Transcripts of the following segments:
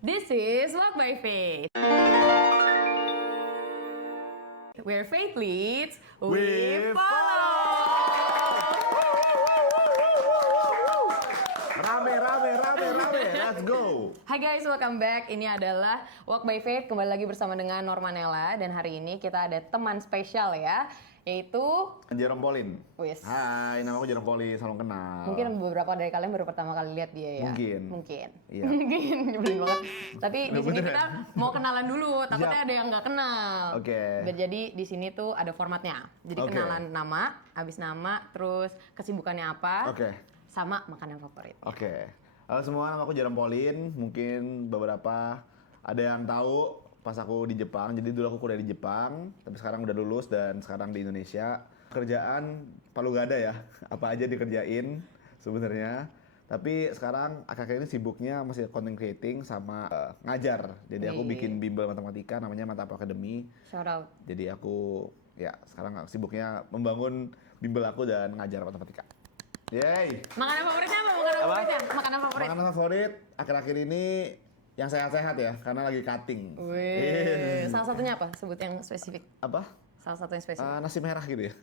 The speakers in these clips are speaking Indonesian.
This is Walk by Faith. Where faith leads, we follow. Rame, let's go. Hai guys, welcome back. Ini adalah Walk by Faith. Kembali lagi bersama dengan Normanella. Dan hari ini kita ada teman spesial ya, yaitu Jerome Pauline. Wis. Hai, nama aku Jerome Pauline, salam kenal. Mungkin beberapa dari kalian baru pertama kali lihat dia ya. Mungkin. Iya. Mungkin, nyebelin banget. Tapi di sini Beneran. kita mau kenalan dulu, takutnya Siap. ada yang nggak kenal. Oke. Jadi di sini tuh ada formatnya. Jadi Oke. kenalan nama, habis nama, terus kesibukannya apa, Oke. sama makanan favorit. Oke. Halo semua, nama aku Jerome Pauline. Mungkin beberapa ada yang tahu pas aku di Jepang. Jadi dulu aku kuliah di Jepang, tapi sekarang udah lulus dan sekarang di Indonesia. Kerjaan palu gada ya, apa aja dikerjain sebenarnya. Tapi sekarang akhir-akhir ini sibuknya masih content creating sama ngajar. Jadi aku Wih. bikin bimbel matematika namanya Mantap Academy. Shout out. Jadi aku ya sekarang sibuknya membangun bimbel aku dan ngajar matematika. Yeay! Makanan favoritnya apa? Makanan Apa? favoritnya? Makanan favorit. Makanan favorit akhir-akhir ini yang sehat-sehat ya, karena lagi cutting. Wih, salah satunya apa? Sebut yang spesifik. Apa? Salah satu yang spesifik. Nasi merah gitu ya.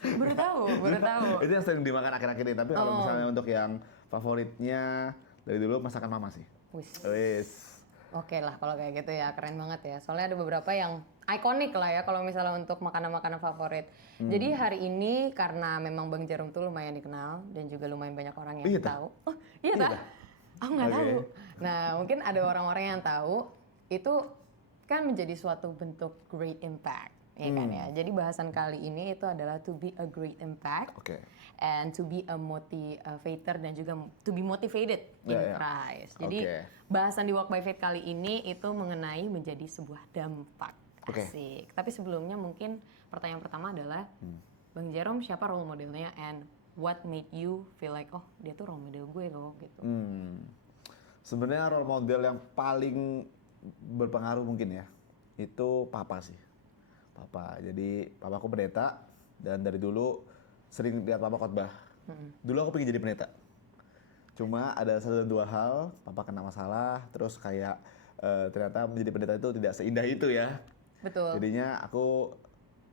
Baru tahu, baru tahu. Itu yang sering dimakan akhir-akhir ini. Tapi kalau Oh. misalnya untuk yang favoritnya dari dulu masakan mama sih. Wis. Wis. Oke lah kalau kayak gitu ya, keren banget ya. Soalnya ada beberapa yang ikonik lah ya kalau misalnya untuk makanan-makanan favorit. Jadi hari ini karena memang Bang Jarum tuh lumayan dikenal dan juga lumayan banyak orang yang Iya, tahu. Oh iya Iya, tak? dah. Aku nggak Oke. tahu. Nah mungkin ada orang-orang yang tahu itu kan menjadi suatu bentuk great impact. Ya kan ya. Jadi bahasan kali ini itu adalah to be a great impact Oke. and to be a motivator dan juga to be motivated in Ya, ya. Christ. Jadi Oke. bahasan di Walk by Faith kali ini itu mengenai menjadi sebuah dampak. Oke. Asik. Tapi sebelumnya mungkin pertanyaan pertama adalah Bang Jerome siapa role modelnya and what made you feel like oh dia tuh role model gue loh gitu. Sebenarnya role model yang paling berpengaruh mungkin ya, itu papa sih. Papa. Jadi papaku pendeta dan dari dulu sering lihat papa khotbah. Dulu aku pengen jadi pendeta. Cuma ada satu dan dua hal, papa kena masalah, terus kayak ternyata menjadi pendeta itu tidak seindah itu ya. Betul. Jadinya aku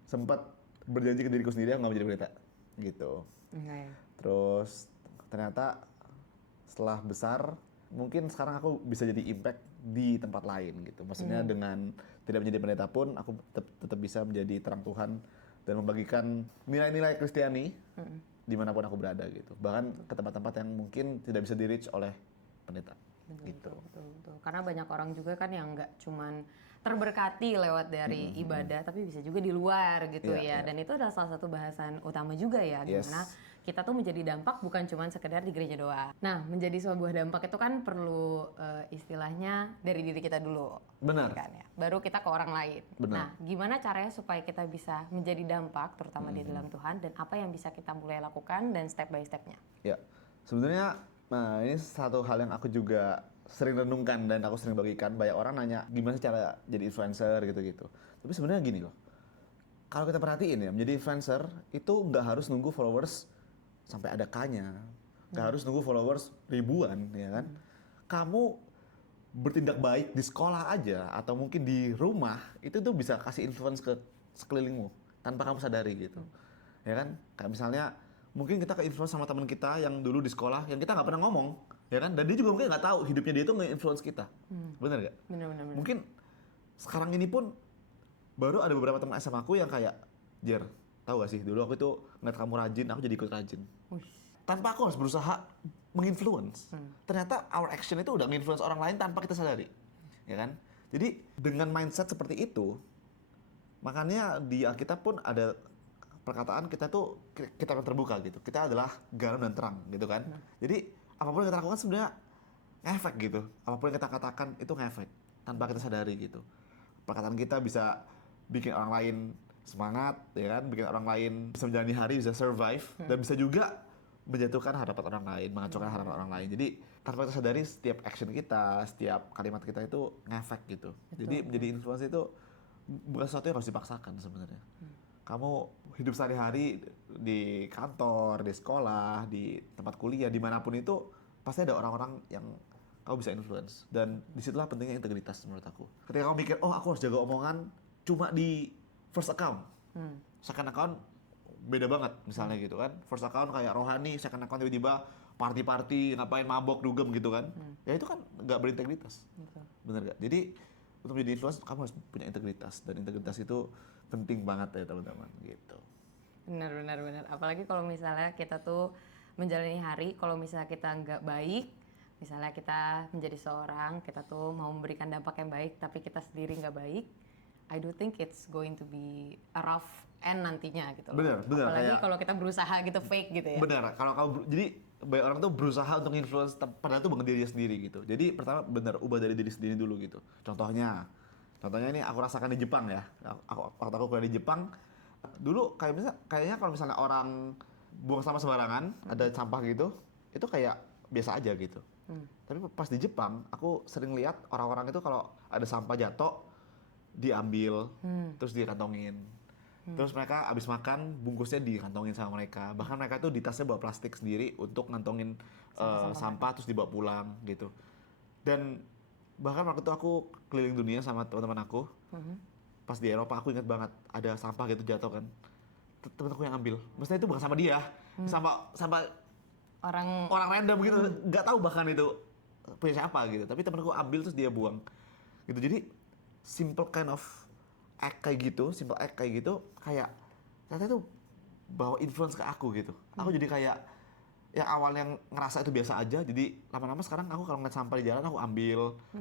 sempat berjanji ke diriku sendiri aku nggak menjadi pendeta, gitu. Oke. Terus ternyata setelah besar, mungkin sekarang aku bisa jadi impact di tempat lain gitu. Maksudnya dengan tidak menjadi pendeta pun, aku tetap bisa menjadi terang Tuhan dan membagikan nilai-nilai Kristiani dimanapun aku berada gitu. Bahkan ke tempat-tempat yang mungkin tidak bisa di-reach oleh pendeta. Gitu. Betul. Karena banyak orang juga kan yang nggak cuman terberkati lewat dari ibadah, tapi bisa juga di luar gitu Iya, ya. iya. Dan itu adalah salah satu bahasan utama juga ya, Yes. gimana kita tuh menjadi dampak bukan cuman sekedar di gereja doang. Nah, menjadi sebuah dampak itu kan perlu istilahnya dari diri kita dulu. Benar. Kan ya. Baru kita ke orang lain. Benar. Nah, gimana caranya supaya kita bisa menjadi dampak terutama di dalam Tuhan dan apa yang bisa kita mulai lakukan dan step by stepnya. Ya, sebenarnya nah ini satu hal yang aku juga sering renungkan dan aku sering bagikan. Banyak orang nanya gimana sih cara jadi influencer gitu-gitu. Tapi sebenarnya gini loh, kalau kita perhatiin ya, menjadi influencer itu nggak harus nunggu followers sampai ada K-nya, nggak harus nunggu followers ribuan, ya kan? Kamu bertindak baik di sekolah aja atau mungkin di rumah itu tuh bisa kasih influence ke sekelilingmu tanpa kamu sadari gitu, ya kan? Kayak misalnya mungkin kita ke-influence sama teman kita yang dulu di sekolah yang kita nggak pernah ngomong, ya kan? Dan dia juga mungkin nggak tahu hidupnya dia itu nge-influence kita, bener nggak? Benar-benar. Mungkin sekarang ini pun baru ada beberapa teman SMA aku yang kayak, Jer, tahu gak sih dulu aku itu ngeliat kamu rajin, aku jadi ikut rajin. Tanpa aku harus berusaha menginfluence. Ternyata our action itu udah nge-influence orang lain tanpa kita sadari, ya kan? Jadi dengan mindset seperti itu, makanya di Alkitab pun ada perkataan kita tuh kita akan terbuka gitu. Kita adalah garam dan terang gitu kan. Jadi apapun yang kita lakukan sebenarnya ngefek gitu. Apapun yang kita katakan itu ngefek tanpa kita sadari gitu. Perkataan kita bisa bikin orang lain semangat, ya kan? Bikin orang lain bisa menjalani hari, bisa survive, dan bisa juga menjatuhkan harapan orang lain, mengacaukan harapan orang lain. Jadi tanpa kita sadari setiap action kita, setiap kalimat kita itu ngefek gitu. Jadi menjadi influencer itu bukan sesuatu yang harus dipaksakan sebenarnya. Kamu hidup sehari-hari di kantor, di sekolah, di tempat kuliah, dimanapun itu pasti ada orang-orang yang kamu bisa influence. Dan disitulah pentingnya integritas menurut aku. Ketika kamu mikir, oh aku harus jaga omongan cuma di first account. Second account beda banget misalnya gitu kan. First account kayak rohani, second account tiba-tiba party-party, ngapain mabok, dugem gitu kan. Ya itu kan nggak berintegritas. Bener gak? Jadi untuk menjadi influencer kamu harus punya integritas. Dan integritas itu penting banget ya teman-teman gitu. Benar. Apalagi kalau misalnya kita tuh menjalani hari, kalau misalnya kita nggak baik, misalnya kita menjadi seorang, kita tuh mau memberikan dampak yang baik, tapi kita sendiri nggak baik, I do think it's going to be a rough end nantinya gitu loh. Bener, Apalagi kayak- kalau kita berusaha gitu fake gitu ya. Benar, kalau kamu jadi banyak orang tuh berusaha untuk influence padahal tuh diri sendiri gitu. Jadi pertama benar ubah dari diri sendiri dulu gitu. Contohnya ini aku rasakan di Jepang ya. Waktu aku kuliah di Jepang, dulu kayaknya kalau misalnya orang buang sampah sembarangan, ada sampah gitu, itu kayak biasa aja gitu. Tapi pas di Jepang, aku sering lihat orang-orang itu kalau ada sampah jatuh diambil, terus dikantongin. Terus mereka abis makan, bungkusnya dikantongin sama mereka. Bahkan mereka tuh di tasnya bawa plastik sendiri untuk ngantongin sampah terus dibawa pulang gitu. Dan bahkan waktu itu aku keliling dunia sama teman-teman aku. Pas di Eropa aku ingat banget ada sampah gitu jatuh kan. Temen aku yang ambil. Maksudnya itu bukan sama dia, sama Orang orang random gitu, nggak tahu bahkan itu punya siapa gitu. Tapi temenku ambil terus dia buang. Gitu. Jadi simple kind of act kayak gitu, kayak ternyata itu bawa influence ke aku gitu. Aku jadi kayak yang awalnya ngerasa itu biasa aja, jadi lama-lama sekarang aku kalau ngeliat sampah di jalan aku ambil.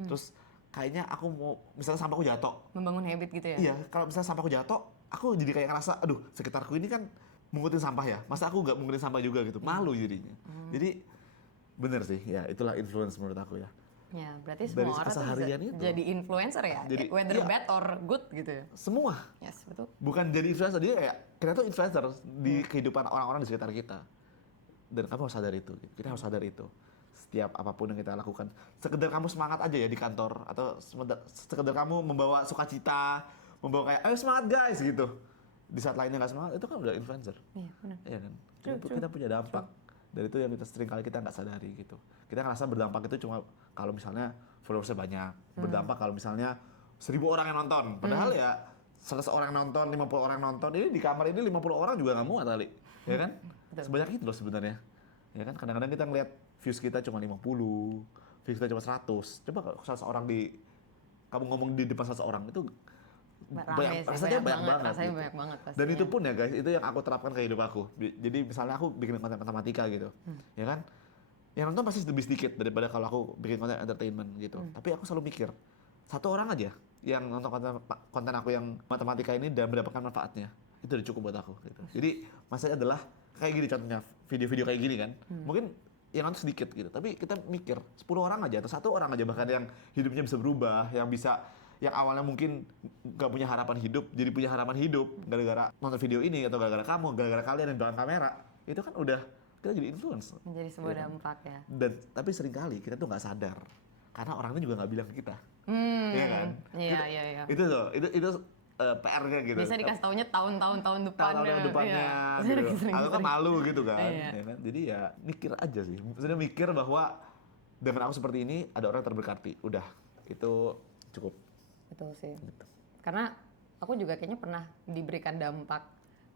Terus kayaknya aku mau, misalnya sampahku jatuh. membangun habit gitu ya. Iya, kalau misalnya sampahku jatuh, aku jadi kayak ngerasa, aduh sekitarku ini kan mungutin sampah ya, masa aku nggak mungutin sampah juga gitu, malu jadinya. Jadi bener sih, ya itulah influence menurut aku ya. Ya, berarti Dari semua orang tuh keseharian bisa itu. jadi influencer ya, Jadi, whether iya. bad or good gitu ya. Semua, Yes, betul. bukan jadi influencer, dia kayak, kita tuh influencer di kehidupan orang-orang di sekitar kita. Dan kamu harus sadar itu, kita harus sadar itu. Setiap apapun yang kita lakukan, sekedar kamu semangat aja ya di kantor, atau sekedar kamu membawa sukacita, membawa kayak, ayo semangat guys gitu. Di saat lainnya nggak semangat, itu kan udah influencer. Iya, benar. Iya kan? True. Kita punya dampak. Dari itu yang sering kali kita nggak sadari gitu. Kita ngerasa berdampak itu cuma kalau misalnya followersnya banyak. Berdampak kalau misalnya 1.000 orang yang nonton. Padahal ya 100 orang yang nonton, 50 orang yang nonton. Ini di kamar ini 50 orang juga nggak muat kali. Ya kan? Sebanyak itu loh sebenarnya. Ya kan? Kadang-kadang kita ngeliat views kita cuma 50, views kita cuma 100. Coba kalau 100 orang kamu ngomong di depan 100 orang itu Rame sih, rasanya banyak banget. rasanya gitu. banyak banget pastinya. Dan itu pun ya guys, itu yang aku terapkan ke hidup aku. Jadi misalnya aku bikin konten matematika gitu, ya kan? Yang nonton pasti lebih sedikit daripada kalau aku bikin konten entertainment gitu. Tapi aku selalu mikir, satu orang aja yang nonton konten aku yang matematika ini dan mendapatkan manfaatnya, itu udah cukup buat aku. Gitu. Jadi maksudnya adalah kayak gini contohnya, video-video kayak gini kan. Mungkin yang nonton sedikit gitu, tapi kita mikir 10 orang aja atau 1 orang aja bahkan yang hidupnya bisa berubah, yang awalnya mungkin nggak punya harapan hidup, jadi punya harapan hidup gara-gara nonton video ini atau gara-gara kamu, gara-gara kalian yang belakang kamera, itu kan udah kita jadi influence. Menjadi sebuah Iya kan? dampak ya. Dan tapi seringkali kita tuh nggak sadar karena orangnya juga nggak bilang ke kita, iya kan? Iya. Itu tuh, itu PR-nya gitu. Bisa dikasih taunya tahun depan. Tahun depannya, Iya. gitu. Atau kan malu gitu kan, Iya. ya kan? Jadi ya mikir aja sih. Maksudnya mikir bahwa dengan aku seperti ini ada orang yang terberkati. Udah, itu cukup. Betul sih. Gitu. Karena aku juga kayaknya pernah diberikan dampak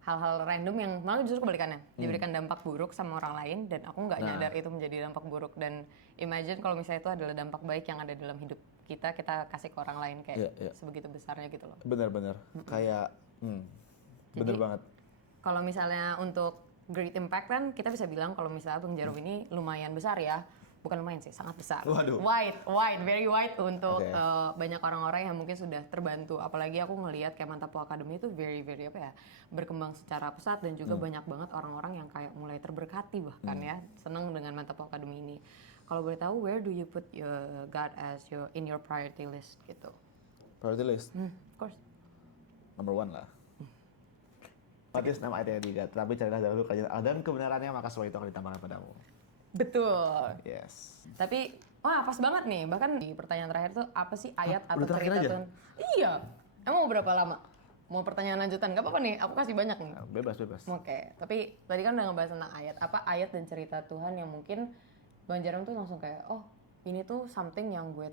hal-hal random yang malah justru kebalikannya. Diberikan dampak buruk sama orang lain dan aku nggak nyadar itu menjadi dampak buruk. Dan imagine kalau misalnya itu adalah dampak baik yang ada dalam hidup kita kasih ke orang lain kayak Iya. sebegitu besarnya gitu loh. Benar-benar. Kayak, bener Jadi, banget. Kalau misalnya untuk great impact kan kita bisa bilang kalau misalnya Bang Jarum ini lumayan besar ya. Bukan lumayan sih, sangat besar. Waduh. Wide, very wide untuk Oke. banyak orang-orang yang mungkin sudah terbantu. Apalagi aku ngelihat kayak Mantapo Academy itu very apa ya, berkembang secara pesat dan juga banyak banget orang-orang yang kayak mulai terberkati bahkan ya, seneng dengan Mantapo Academy ini. Kalau boleh tahu, where do you put God as in your priority list gitu? Priority list, Of course. number 1 lah. Matius 6 ayat 3, tetapi carilah dahulu kerajaan Allah dan kebenarannya, maka semua itu akan ditambahkan padamu. Betul. Yes. Tapi wah pas banget nih. Bahkan di pertanyaan terakhir tuh apa sih ayat atau udah terakhir cerita aja? Tuhan? Iya. Emang mau berapa lama? Mau pertanyaan lanjutan? Gak apa-apa nih. Aku kasih banyak nih. Bebas. Oke. Tapi tadi kan udah ngebahas tentang ayat. Apa ayat dan cerita Tuhan yang mungkin Bang Jarum tuh langsung kayak, oh ini tuh something yang gue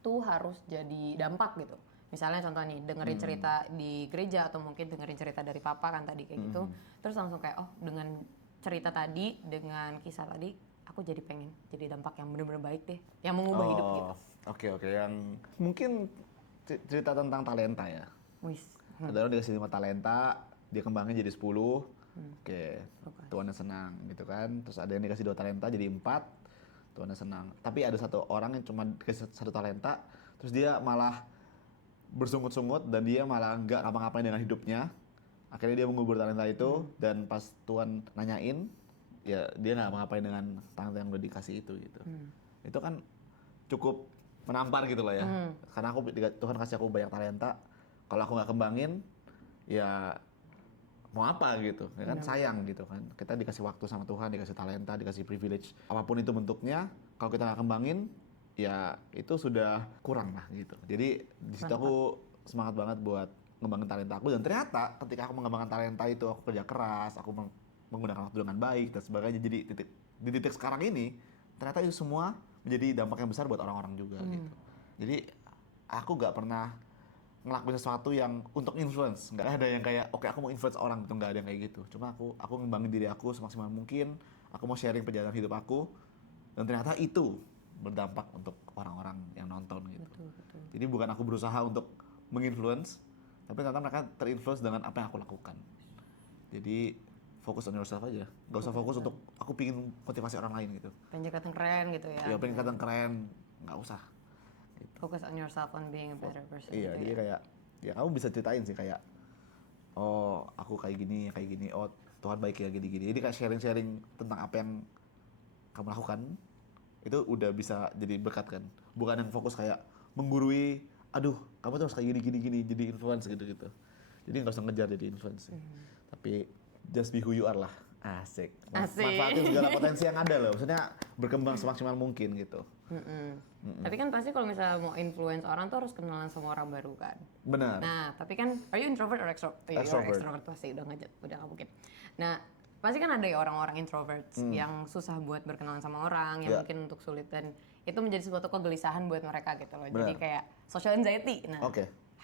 tuh harus jadi dampak gitu. Misalnya contoh nih, dengerin cerita di gereja atau mungkin dengerin cerita dari papa kan tadi kayak gitu. Terus langsung kayak, oh dengan cerita tadi, dengan kisah tadi, aku jadi pengen jadi dampak yang bener-bener baik deh. Yang mengubah hidup gitu. Oke, yang mungkin cerita tentang talenta ya. Wis. Ada orang dikasih 5 talenta, dia kembangin jadi 10. Oke, Tuhannya senang gitu kan. Terus ada yang dikasih 2 talenta jadi 4, Tuhannya senang. Tapi ada satu orang yang cuma dikasih 1 talenta, terus dia malah bersungut-sungut dan dia malah nggak ngapa-ngapain dengan hidupnya. Akhirnya dia mengubur talenta itu dan pas Tuhan nanyain, ya dia nggak ngapa-ngapain dengan talenta yang udah dikasih itu gitu. Itu kan cukup menampar gitu lah ya. Karena Tuhan kasih aku banyak talenta, kalau aku nggak kembangin, ya mau apa gitu, ya kan sayang gitu kan. Kita dikasih waktu sama Tuhan, dikasih talenta, dikasih privilege, apapun itu bentuknya, kalau kita nggak kembangin, ya itu sudah kurang lah gitu. Jadi di situ aku semangat banget buat ngembangin talenta aku dan ternyata ketika aku mengembangkan talenta itu, aku kerja keras, aku menggunakan waktu dengan baik dan sebagainya. Jadi di titik sekarang ini, ternyata itu semua menjadi dampak yang besar buat orang-orang juga gitu. Jadi aku nggak pernah ngelakuin sesuatu yang untuk influence, nggak ada yang kayak oke aku mau influence orang gitu, nggak ada yang kayak gitu. Cuma aku ngembangin diri aku semaksimal mungkin, aku mau sharing perjalanan hidup aku dan ternyata itu berdampak untuk orang-orang yang nonton gitu. Betul. Jadi bukan aku berusaha untuk menginfluence, tapi ternyata mereka terinfluence dengan apa yang aku lakukan. Jadi fokus on yourself aja, nggak usah fokus untuk aku pingin motivasi orang lain gitu. Pengen kelihatan keren gitu ya. Ya pengen kelihatan keren, nggak usah. Focus on yourself, on being a better person. Iya, gitu jadi kayak ya kamu bisa ceritain sih kayak oh aku kayak gini, oh Tuhan baik ya gini-gini. Jadi kayak sharing-sharing tentang apa yang kamu lakukan itu udah bisa jadi berkat kan. Bukan yang fokus kayak menggurui, aduh kamu tuh harus kayak gini jadi influence gitu-gitu. Jadi nggak usah ngejar jadi influence sih. Tapi just be who you are lah. Asik. Manfaatin segala potensi yang ada loh. Maksudnya berkembang semaksimal mungkin gitu. Tapi kan pasti kalau misalnya mau influence orang tuh harus kenalan sama orang baru kan. Benar. Nah, tapi kan are you introvert or extrovert? Extrovert pasti udah nggak mungkin. Nah, pasti kan ada ya orang-orang introverts yang susah buat berkenalan sama orang, yang mungkin untuk sulit dan itu menjadi suatu kegelisahan buat mereka gitu loh. Jadi kayak social anxiety. Nah,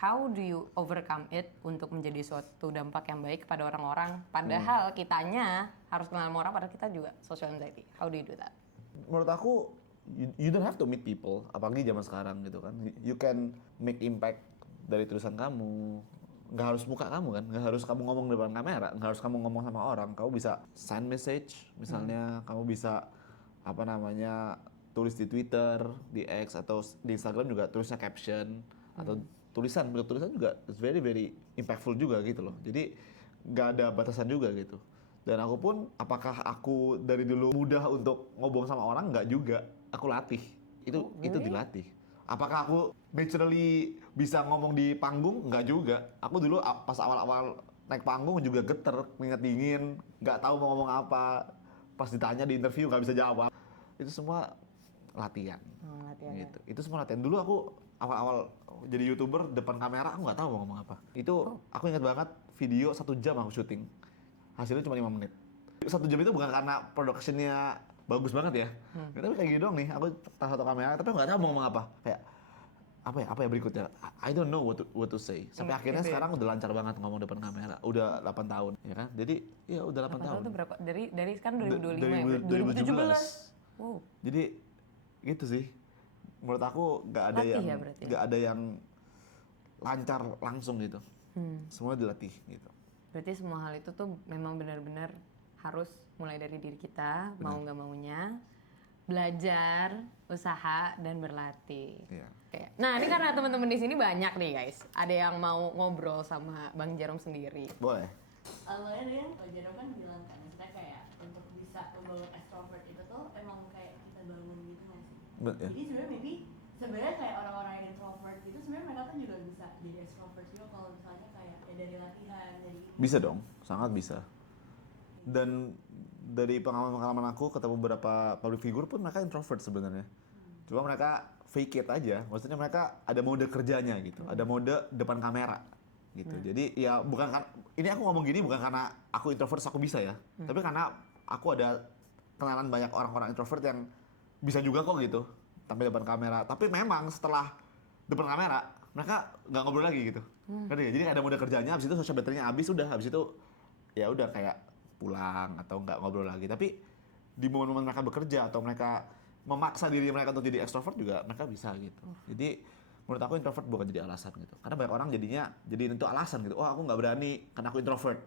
how do you overcome it untuk menjadi suatu dampak yang baik kepada orang-orang? Padahal kitanya harus kenal sama orang, padahal kita juga social anxiety. How do you do that? Menurut aku, you don't have to meet people, apalagi zaman sekarang gitu kan. You can make impact dari tulisan kamu. Nggak harus muka kamu kan, nggak harus kamu ngomong di depan kamera, nggak harus kamu ngomong sama orang. Kamu bisa send message, misalnya kamu bisa tulis di Twitter, di X atau di Instagram juga tulisnya caption atau bentuk tulisan juga it's very very impactful juga gitu loh. Jadi nggak ada batasan juga gitu. Dan aku pun apakah aku dari dulu mudah untuk ngomong sama orang? Nggak juga. Aku latih. Itu dilatih. Apakah aku naturally bisa ngomong di panggung? Nggak juga. Aku dulu pas awal-awal naik panggung juga geter, keringat dingin, nggak tahu mau ngomong apa. Pas ditanya di interview nggak bisa jawab. Itu semua latihan. Gitu. Itu semua latihan. Dulu aku awal-awal jadi YouTuber depan kamera aku nggak tahu mau ngomong apa. Itu aku ingat banget video 1 jam aku syuting. Hasilnya cuma 5 menit. 1 jam itu bukan karena productionnya bagus banget ya. Tapi kayak gini doang nih, aku taruh satu kamera tapi aku nggak tahu mau ngomong apa. Kayak apa ya berikutnya? I don't know what to say. Sampai akhirnya sekarang udah lancar banget ngomong depan kamera. Udah 8 tahun, ya kan? Jadi ya udah 8 tahun. Itu berapa? Dari sekarang 2025 ya? 2017. Wow. Jadi gitu sih. Menurut aku nggak ada yang lancar langsung gitu. Semua dilatih gitu. Berarti semua hal itu tuh memang benar-benar harus mulai dari diri kita, mau nggak maunya, belajar, usaha, dan berlatih. Iya. Oke. Nah, ini karena teman-teman di sini banyak nih guys. Ada yang mau ngobrol sama Bang Jarom sendiri. Boleh. Awalnya dia Bang Jarom kan bilang kan, maksudnya kayak untuk bisa membangun extrovert itu tuh emang kayak kita bangun gitu nggak sih? Jadi sebenarnya kayak orang-orang yang introvert gitu sebenarnya mereka tuh juga bisa jadi extrovert juga kalau misalnya kayak ya dari latihan dari. Bisa dong, sangat bisa. Dan dari pengalaman aku ketemu beberapa public figure pun mereka introvert sebenarnya. Cuma mereka fake it aja. Maksudnya mereka ada mode kerjanya gitu. Ada mode depan kamera gitu. Jadi ya bukan kan ini aku ngomong gini bukan karena aku introvert aku bisa ya. Tapi karena aku ada kenalan banyak orang-orang introvert yang bisa juga kok gitu. tampil depan kamera. Tapi memang setelah depan kamera mereka nggak ngobrol lagi gitu. Ngerti ya? Jadi ada mode kerjanya, habis itu social battery-nya habis, udah habis itu ya udah kayak pulang atau nggak ngobrol lagi. Tapi di momen-momen mereka bekerja atau mereka memaksa diri mereka untuk jadi extrovert juga mereka bisa gitu. Jadi menurut aku introvert bukan jadi alasan gitu. Karena banyak orang jadinya jadi itu alasan gitu. Oh aku nggak berani karena aku introvert,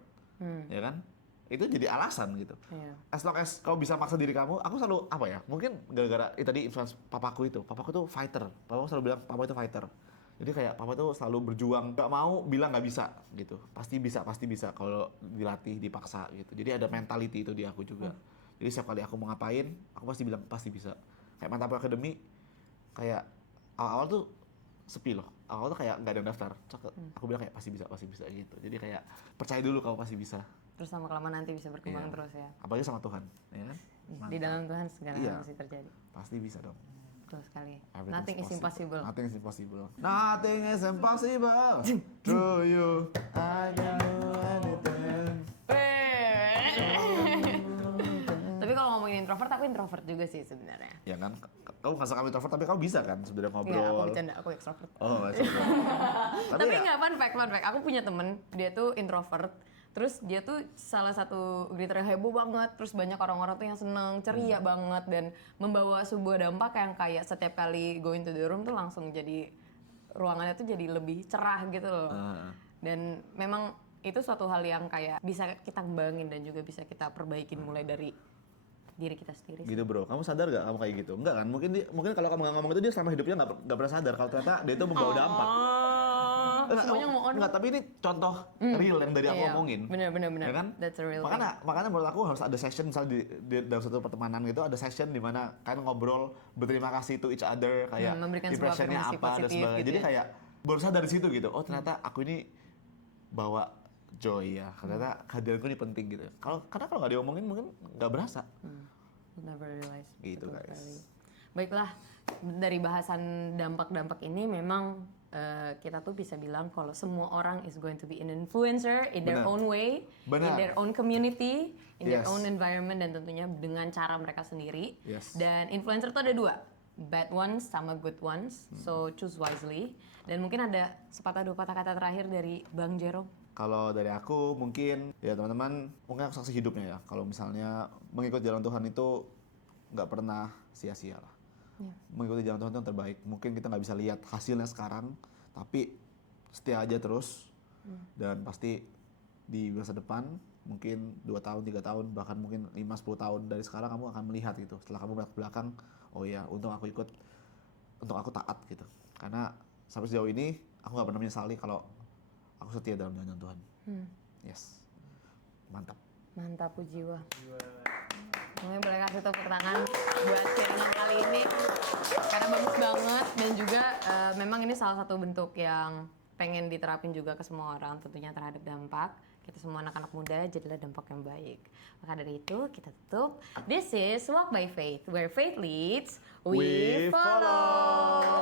ya kan? Itu jadi alasan gitu. Iya. As long as kau bisa maksa diri kamu, aku selalu apa ya? Mungkin gara-gara tadi influence papaku itu. Papaku tuh fighter. Papaku selalu bilang papa itu fighter. Jadi kayak papa tuh selalu berjuang, nggak mau bilang nggak bisa gitu. Pasti bisa kalau dilatih, dipaksa gitu. Jadi ada mentality itu di aku juga. Jadi setiap kali aku mau ngapain, aku pasti bilang pasti bisa. Kayak Mantap Academy, kayak awal-awal tuh sepi loh. Awal tuh kayak nggak ada yang daftar. Aku bilang kayak pasti bisa gitu. Jadi kayak percaya dulu kau pasti bisa. Terus lama-lama nanti bisa berkembang Iya. terus ya. Apalagi sama Tuhan, ya kan? Di Mantap. dalam Tuhan segala Iya. hal bisa terjadi. Pasti bisa dong. Betul sekali. Everything's Nothing is impossible. Nothing is impossible. Nothing is impossible. Through you, I can do anything. Tapi kalau ngomongin introvert, aku introvert juga sih sebenarnya. Ya kan, kamu nggak kamu introvert tapi kamu bisa kan sebenarnya ngobrol. Enggak, aku bercanda, aku extrovert. Oh, nggak bisa. Tapi ya, nggak, fun fact. Aku punya temen, dia tuh introvert. Terus dia tuh salah satu greeter yang heboh banget. Terus banyak orang-orang tuh yang seneng, ceria banget. Dan membawa sebuah dampak yang kayak setiap kali go into the room tuh langsung jadi, ruangannya tuh jadi lebih cerah gitu loh. Dan memang itu suatu hal yang kayak bisa kita kembangin dan juga bisa kita perbaikin mulai dari diri kita sendiri sih. gitu bro, kamu sadar gak kamu kayak gitu? Enggak kan? Mungkin kalau kamu nggak ngomong itu dia selama hidupnya nggak pernah sadar kalau ternyata dia itu membawa dampak. Semuanya mau on. Enggak, tapi ini contoh real yang dari aku Iya, omongin. bener. Ya kan? That's a real makanya menurut aku harus ada session misalnya di dalam satu pertemanan gitu ada session di mana kalian ngobrol berterima kasih to each other kayak memberikan sebuah impressionnya afirmasi apa dan positif sebagainya. gitu Jadi ya. kayak baru sadar di situ gitu. Oh ternyata aku ini bawa joy ya. Ternyata kehadiranku ini penting gitu. Karena kalau nggak diomongin mungkin nggak berasa. Never realize. Gitu, Betul guys. sekali. Baiklah, dari bahasan dampak-dampak ini memang kita tuh bisa bilang kalau semua orang is going to be an influencer in their Benar. own way, in Benar. their own community, in their Yes. own environment, dan tentunya dengan cara mereka sendiri. Yes. Dan influencer tuh ada dua, bad ones sama good ones, so choose wisely. Dan mungkin ada sepatah dua patah kata terakhir dari Bang Jerome. Kalau dari aku mungkin ya teman-teman mungkin aku saksi hidupnya ya. Kalau misalnya mengikut jalan Tuhan itu nggak pernah sia-sia lah. Iya. Mengikuti jalan Tuhan itu yang terbaik. Mungkin kita nggak bisa lihat hasilnya sekarang, tapi setia aja terus. Dan pasti di masa depan mungkin 2 tahun, 3 tahun, bahkan mungkin 5-10 tahun dari sekarang kamu akan melihat gitu. Setelah kamu melihat ke belakang, oh ya untung aku taat gitu. Karena sampai sejauh ini aku nggak pernah menyesali kalau aku setia dalam jalan Tuhan. Yes. Mantap. Mantap, jiwa. Mungkin boleh kasih tepuk tangan buat sharing kali ini karena bagus banget dan juga memang ini salah satu bentuk yang pengen diterapin juga ke semua orang tentunya terhadap dampak. Kita semua anak-anak muda jadilah dampak yang baik. Maka dari itu kita tutup. This is Walk by Faith, where faith leads, we follow.